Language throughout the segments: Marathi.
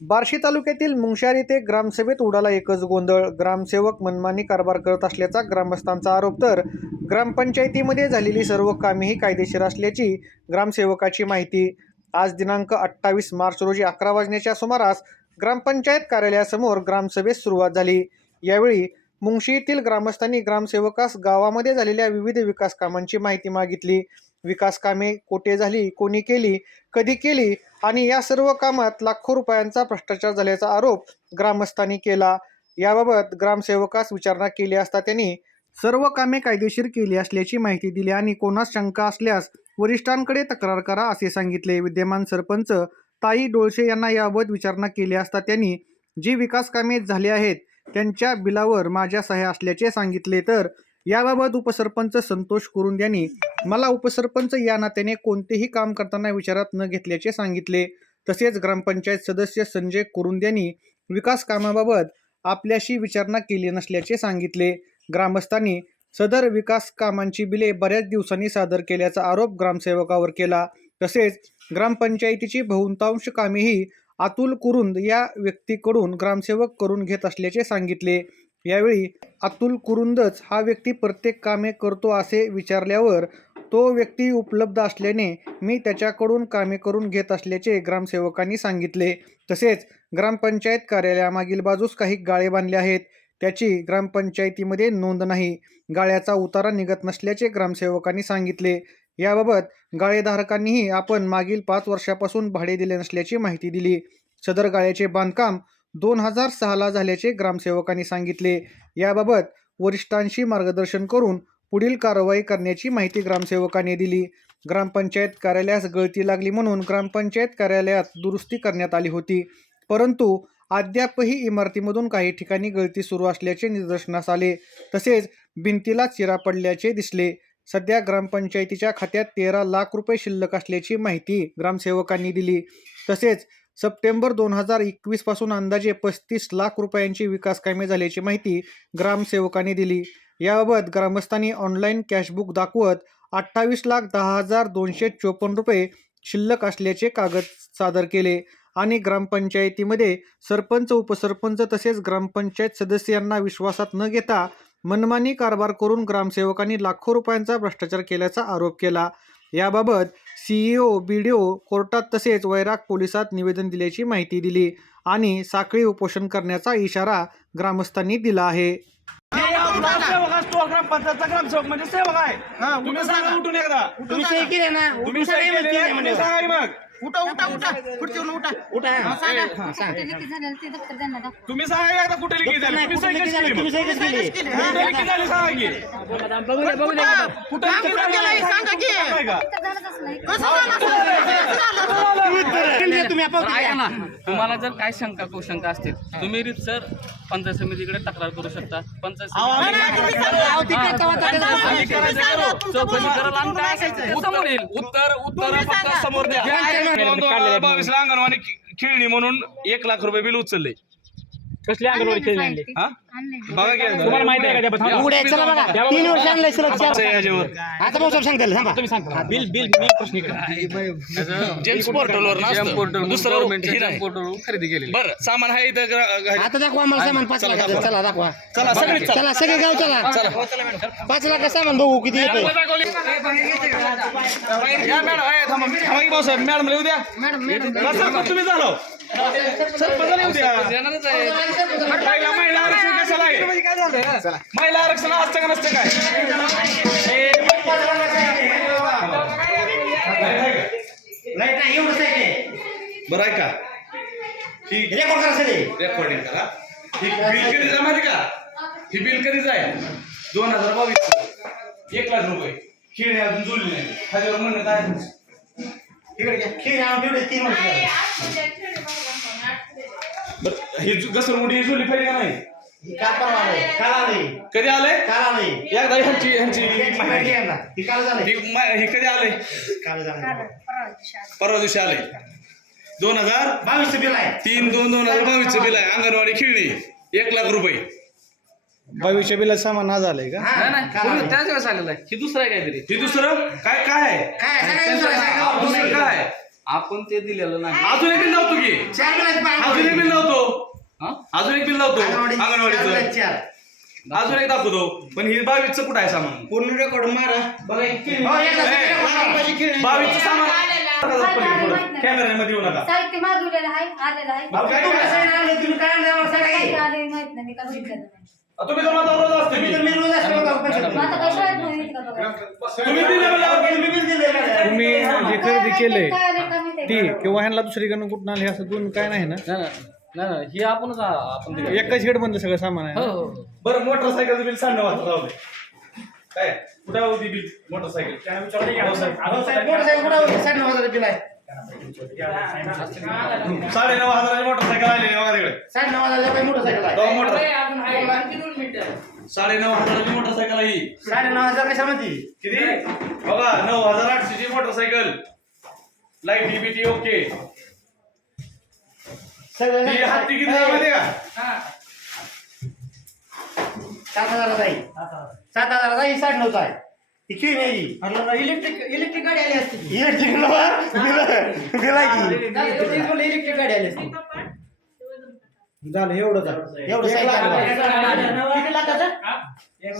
बार्शी तालुक्यातील मुंगशार येथे ग्रामसभेत उडाला एकच गोंधळ. ग्रामसेवक मनमानी कारभार करत असल्याचा ग्रामस्थांचा आरोप तर ग्रामपंचायतीमध्ये झालेली सर्व कामेही कायदेशीर असल्याची ग्रामसेवकाची माहिती. आज दिनांक अठ्ठावीस मार्च रोजी अकरा वाजण्याच्या सुमारास ग्रामपंचायत कार्यालयासमोर ग्रामसभेस सुरुवात झाली. यावेळी मुंगशी येथील ग्रामस्थांनी ग्रामसेवकास गावामध्ये झालेल्या विविध विकास कामांची माहिती मागितली. विकास कामे कोठे झाली कोणी केली कधी केली आणि या सर्व कामात लाखो रुपयांचा भ्रष्टाचार झाल्याचा आरोप ग्रामस्थांनी केला. याबाबत ग्रामसेवकास विचारणा केली असता त्यांनी सर्व कामे कायदेशीर केली असल्याची माहिती दिली आणि कोणास शंका असल्यास वरिष्ठांकडे तक्रार करा असे सांगितले. विद्यमान सरपंच ताई डोळशे यांना याबाबत विचारणा केली असता त्यांनी जी विकास कामे झाली आहेत त्यांच्या बिलावर माझ्या सह्या असल्याचे सांगितले तर याबाबत उपसरपंच संतोष कुरुंद यांनी मला उपसरपंच या नात्याने कोणतेही काम करताना विचारात न घेतल्याचे सांगितले. तसेच ग्रामपंचायत सदस्य संजय कुरुंद यांनी विकास कामाबाबत आपल्याशी विचारणा केली नसल्याचे सांगितले. ग्रामस्थांनी सदर विकास कामांची बिले बऱ्याच दिवसांनी सादर केल्याचा आरोप ग्रामसेवकावर केला. तसेच ग्रामपंचायतीची बहुतांश कामेही अतुल कुरुंद या व्यक्तीकडून ग्रामसेवक करून घेत असल्याचे सांगितले. यावेळी अतुल कुरुंदच हा व्यक्ती प्रत्येक कामे करतो असे विचारल्यावर तो व्यक्ती उपलब्ध असल्याने मी त्याच्याकडून कामे करून घेत असल्याचे ग्रामसेवकांनी सांगितले. तसेच ग्रामपंचायत कार्यालयामागील बाजूस काही गाळे बांधले आहेत. त्याची ग्रामपंचायतीमध्ये नोंद नाही. गाळ्याचा उतारा निघत नसल्याचे ग्रामसेवकांनी सांगितले. याबाबत गाळेधारकांनीही आपण मागील पाच वर्षापासून भाडे दिले नसल्याची माहिती दिली. सदर गाळ्याचे बांधकाम दोन हजार सहाला झाल्याचे ग्रामसेवकांनी सांगितले. याबाबत वरिष्ठांशी मार्गदर्शन करून पुढील कारवाई करण्याची माहिती ग्रामसेवकांनी दिली. ग्रामपंचायत कार्यालयास गळती लागली म्हणून ग्रामपंचायत कार्यालयात दुरुस्ती करण्यात आली होती. परंतु अद्यापही इमारतीमधून काही ठिकाणी गळती सुरू असल्याचे निदर्शनास आले. तसेच भिंतीला चिरा पडल्याचे दिसले. सध्या ग्रामपंचायतीच्या खात्यात तेरा लाख रुपये शिल्लक असल्याची माहिती ग्रामसेवकांनी दिली. तसेच सप्टेंबर दोन हजार एकवीसपासून अंदाजे पस्तीस लाख रुपयांची विकास कामे झाल्याची माहिती ग्रामसेवकांनी दिली. याबाबत ग्रामस्थांनी ऑनलाईन कॅशबुक दाखवत अठ्ठावीस लाख दहा हजार दोनशे चोपन्न रुपये शिल्लक असल्याचे कागद सादर केले आणि ग्रामपंचायतीमध्ये सरपंच उपसरपंच तसेच ग्रामपंचायत सदस्यांना विश्वासात न घेता मनमानी कारभार करून ग्रामसेवकांनी लाखो रुपयांचा भ्रष्टाचार केल्याचा आरोप केला. याबाबत सीईओ बी डी ओ कोर्टात तसेच वैराग पोलिसात निवेदन दिल्याची माहिती दिली आणि साखळी उपोषण करण्याचा इशारा ग्रामस्थांनी दिला आहे. ग्रामसेवक असतो ग्रामपंचायतचा ग्रामसेवक म्हणजे सेवक आहे. तुम्ही सांगा उठून एकदा. तुम्ही सही केली ना तुम्ही सही केलेली आहे, तुम्ही सांगा की मग. उठा उठा उठा. खुर्चीवरून उठा. उठा. हा, सांगा हा, सांगा. तुम्ही सांगा की एकदा कुठे लिखी झाली? नाही, तुम्ही कुठं सही लिखी कशी झाली? केली तुम्ही मग? सही कशी केली? कुठे लिखी झाली? सांगा की कुठे? काम लिखी कुठं झाली? केलंय? सांगा की. सांगा का? तर झालंच नाही. कसं झालं? कसं झालं? केंद्रीय तुम्ही आपण ऐका ना. तुम्हाला जर काय शंका कुशंका असतील तुम्ही रितसर पंचायत समितीकडे तक्रार करू शकता. पंचायत समिती काय करायचं? अहो, ती काय तेव्हा त्याच्यात आम्ही करायचं करू. चौकशी करायला आणि काय असेल ते समोर येईल उत्तर उत्तर फक्त समोर द्या. दोन हजार बावीसला अंगणवाडी खेळणी म्हणून एक लाख रुपये बिल उचलले. कसली अंगणवाडी आणली हा? आणले बघा की एकदा. तुम्हाला माहिती आहे का? थांबा. चला बघा. तीन वर्ष आणलंय सलग चार असं आहे याच्यावर. आता भाऊ साहेब सांगताल थांबा. तुम्ही सांगता बिल बिल मी प्रश्न इकडे जेम्स पोर्टलवर नसतं. दुसरं हे नाही. खरेदी केली बरं सामान आहे इथं ग्रा- घरी. आता दाखवा आम्हाला सामान पाच लाखाचं चला दाखवा. चला सगळीच चला चला सगळे गाव चला. पाच लाख सामान बघू किती येते या मॅडम आहे थांबा थांबा की भाऊसाहेब मॅडम येऊ द्या. सरपंच तुम्ही झालो. सरपंच येऊ द्या. पहिला महिला आरक्षण कशाला आहे? महिला आरक्षण असतं का नसतं काय? बरं आहे का ठीक रेकॉर्ड करा सगळे. रेकॉर्डिंग करा. ही बिल कधी माहिती का? ही बिल कधी जाय दोन हजार बावीस. एक लाख रुपये. खेळ अजून जुळली नाही म्हणणं काय घ्या. आणून तीन वर्ष झाले. बरं, ही जु- घसरगुंडी जुळली पाहिजे का नाही ही काल परवा आलंय. काल आलंय. कधी आलंय काल आलंय. एकदा ह्यांची ह्यांची यांची माहिती माहिती आहे ना. ही काल झालंय. ही मा- हे कधी आलंय काल झालंय. परवा दिवशी आले. परवा दिवशी आले दोन हजार बावीसचं बिल आहे तीन दोन दोन हजार बावीसचं बिल आहे अंगणवाडी खेळणी एक लाख रुपये बावीसच्या बिलात सामान आज आलंय का हा, नाही. त्याच वेळेस आलेलं आहे ही दुसरं आहे काहीतरी हे दुसरं काय काय आहे काय सगळ्यांचं आहे. दुसरं काय आहे? आपण ते दिलेलं नाही अजून एक की चार बिलाची पाहणी अजून एक हा? अजून एक बिल लावतो अंगणवाडी अंगणवाडीचं चार. अजून एक दाखवतो पण ही बावीसचं कुठं आहे सामान पूर्ण रेकॉर्ड मारा बघा. हो, एकदा खेळणी. बावीसचं सामान. कॅमेऱ्यामध्ये येऊ नका साहित्य मागवलेलं आहे आलेलं आहे काय तुम्ही काय सांगा की? माहीत नाही मी बघितलं नाही तुम्ही तर माझा रोज असते तुम्ही मी तर मी रोज असतो बघा, पैसे मग आता काय शाळेत नाही येत का बघा तुम्ही दिले मला तुम्ही बिल दिलंय का? तुम्ही जे खरेदी केलंय काय आले का ती? किंवा ह्यांना दुसरीकडनं कुठून आले असं दोन काय नाही ना नाही नाही, नाही नाही, हे आपणच आ- आपण दिलं. एकाच हेड मधलं सगळं सामान आहे हो ना? हो हो. बरं मोटरसायकलचं बिल सांग वाजता राहू दे काय कुठे होती बिल मोटरसायकल हो, साहेब, मोटरसायकल कुठं? साडे नऊ बिल आहे. साडे नऊ हजाराची मोटरसायकल आले बघा तिकडे साडे नऊ हजार मोटरसायकल आहे. मोटर साडे नऊ हजाराची मोटरसायकल आहे ही. साडे नऊ हजार कशा माहिती किती बघा नऊ हजार आठशेची मोटरसायकल लाइट डीबीटी ओके सगळं ही हत्ती किती आहे माहिती आहे का सात हजाराचा आहे सात हजाराचा ही साडे नऊचा आहे इलेक्ट्रिक इलेक्ट्रिक गाडी आली असती. इलेक्ट्रिक की. गाडी आली असती. झालं. एवढं सायकल किती लाखाचं?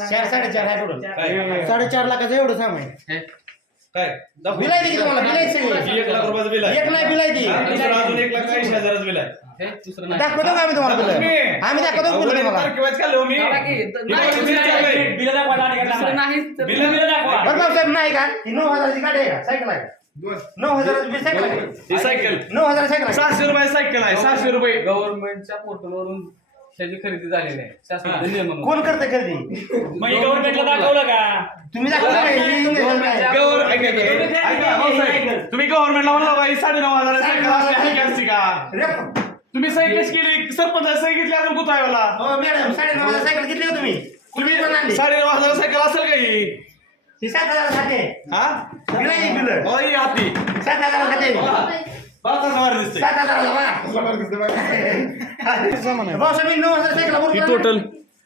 चार साडेचार आहे टोटल काय? साडेचार लाखाचं एवढं सामान काय? दाखव. बिल आहे की तुम्हाला? बिल आहे सगळी? एक लाख रुपयाचं बिल आहे. एक नाही बिल आहे ती हा, दुसरं अजून एक लाख आहे दुसरं नाही. दाखवतो का आम्ही तुम्हाला बिल. आम्ही दाखवतो बिल तुम्हाला. हे बरं साहेब नाही का? ही नऊ हजाराची गाडी आहे का? सायकल आहे नऊ हजाराची बिल सायकल आहे ही सायकल. नऊ हजार सायकल आहे सहाशे रुपये सायकल आहे सहाशे रुपये. गव्हर्नमेंटच्या पोर्टलवरून त्याची खरेदी झालेली आहे. शासनाचे नियम कोण करते खरेदी? मग हे गव्हर्नमेंटला दाखवलं का? तुम्ही? ही आहे. ऐका, ऐका, ऐका, हो. तुम्ही गव्हर्नमेंटला म्हणला बाई साडे नऊ हजार सायकल का तुम्ही सही कशी केली सरपंच सही घेतली अजून कुठं आहे मला? हो मॅडम साडे नऊ हजार सायकल घेतली हो तुम्ही? तुम्ही पण आणली. साडे नऊ हजार सायकल असेल का ही? ही सात हजार खाते हा? बिल. हो ही हाती सात हजार खाते बघा कसं भारी दिसतंय. सात हजार भाऊ मी नऊ हजार सायकल ही टोटल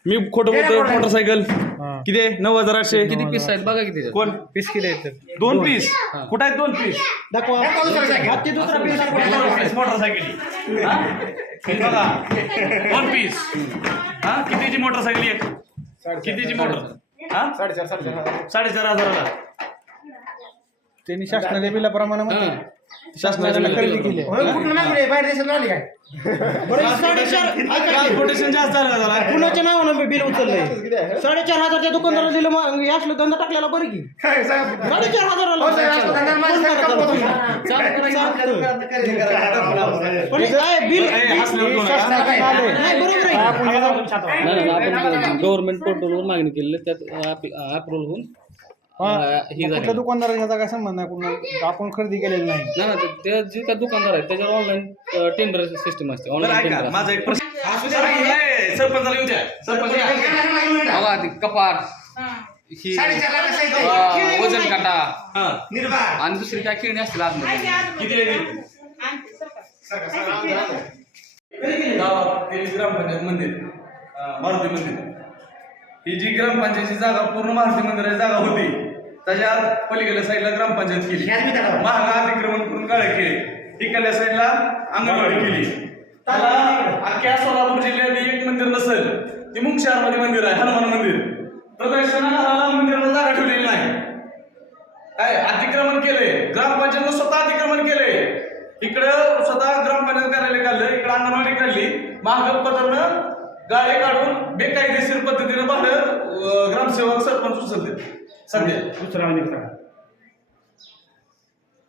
मी खोटं बोलतो मोटरसायकल किती? आहे नऊ हजार आठशे. किती पीस आहेत? बघा किती. कोण? पीस किती आहेत? दोन पीस कुठं आहेत दोन पीस दाखवा. हत्ती दुसरा पीस दोन पीस मोटरसायकल हा? बघा. दोन पीस हा? कितीची मोटरसायकल एक? कितीची मोटर हा? साडेचार हजाराला. त्यांनी शासनाच्या बिलाप्रमाणे म्हणते. हा. शासनाच्या खरेदी केली आहे. कुठून मागले बाहेर देशात आली काय? ट्रान्सपोर्टेशन जास्त झालं का त्याला कुणाच्या नावानं बिल उचललंय? साडेचार हजारच्या दुकानदाराला दिलं मग हे असलं धंदा टाकलेला बरं की. काय? साडेचार हो साहेब, असं धंदा माझं साहेब कमवतो तुम्ही. पण काय बिल ए. नाही बरोबर आहे. नाही, नाही, आपण गव्हर्नमेंट पोर्टलवर मागणी केलेली आहे, त्यात अप्रुव्हल होऊन हा. ही झाली. कुठल्या दुकानदाराचा काय संबंध नाही कुणा आपण खरेदी केलेली नाही? नाही ना ते- ते जे काय दुकानदार आहेत त्याच्यावर ऑनलाईन टेंडर सिस्टम असते. बरं ऑनलाईन ऐका टेंडर माझा एक प्रश्न ए, सरपंचाला येऊ द्या सरपंच या. बघा ती कपाट ही. आहे अं. वजन काटा. हा. आणि दुसरी काय खेळणी असतील आतमध्ये? किती आहे ती? गावात ते ग्रामपंचायत मंदिर अं, मारुती मंदिर ही जी ग्रामपंचायतची जागा पूर्ण मारुती मंदिराची जागा होती त्याच्यात पलीकडल्या साईडला ग्रामपंचायत केली. महाग अतिक्रमण करून गाळे केले. इकडल्या साईडला अंगणवाडी केली. त्याला अख्ख्या सोलापूर जिल्ह्यात एक मंदिर नसेल ती मुंग शहरामध्ये मंदिर आहे हनुमान मंदिर. प्रदर्शनाला मंदिराला जागा ठेवलेली नाही. काय अतिक्रमण केले ग्रामपंचायतनं स्वतः अतिक्रमण केले इकडं स्वतः ग्रामपंचायत कार्यालय काढलं इकडं अंगणवाडी काढली. महाग पदरनं गाळे काढून बेकायदेशीर पद्धतीनं भाडं अं, ग्रामसेवक सरपंच उचलते सध्या दुसरा म्हणजे सांगा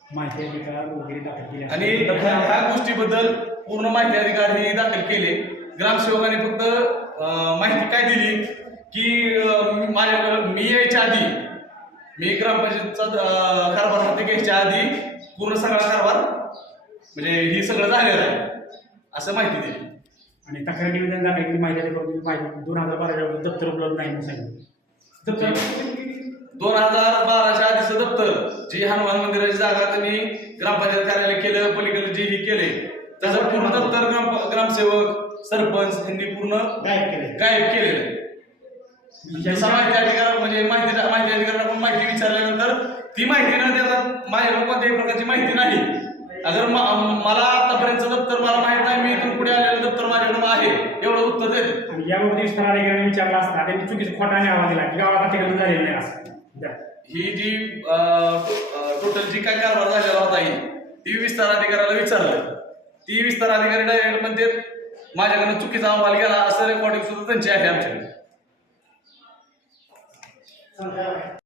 माहिती अधिकार वगैरे दाखल केली आणि ह्या ह्या गोष्टीबद्दल पूर्ण माहिती अधिकार हे दाखल केले. ग्रामसेवकाने फक्त अं, माहिती काय दिली? की अं, माझ्याकडे मी यायच्या आधी मी ग्रामपंचायतचा अं, कारभार हाती घ्यायच्या आधी पूर्ण सगळा कारभार म्हणजे ही सगळं झालेलं आहे असं माहिती दिली. आणि तक्रार निवेदन दाखल केली. माहिती अधिकार वगैरे माहिती दोन हजार बाराच्या दप्तर उपलब्ध नाही म्हणून सांगितलं. दप्तर दोन हजार बाराच्या आधीचं दप्तर जी हनुमान मंदिराची जागा त्यांनी ग्रामपंचायत कार्यालय केलं पलीकडे जे हे केले त्याचं पूर्ण दप्तर ग्राम ग्रामसेवक सरपंच यांनी पूर्ण गायब केले. गायब केलेलं माहिती अधिकार म्हणजे माहिती माहिती अधिकाऱ्यांना माहिती विचारल्यानंतर ती माहिती न देता माझ्याकडे कोणत्याही प्रकारची माहिती नाही. अगर मला आतापर्यंतचं दप्तर मला माहीत नाही मी इथून पुढे आलेलं दप्तर माझ्याकडे आहे एवढं उत्तर देते. आणि याबाबत विस्तार अधिकाऱ्यांनी विचारला असता त्यांनी चुकीचा खोटा न्यावा दिला की गावात अतिक्रमण झालेलं नाही असं. ही जी टोटल जी काय कारभार झालेला होता ही ती विस्तार अधिकाऱ्याला विचारलं. ती विस्तार अधिकारी डायरेक्ट म्हणजे माझ्याकडनं चुकीचा अहवाल गेला असं रेकॉर्डिंग सुद्धा त्यांची आहे आमच्याकडे.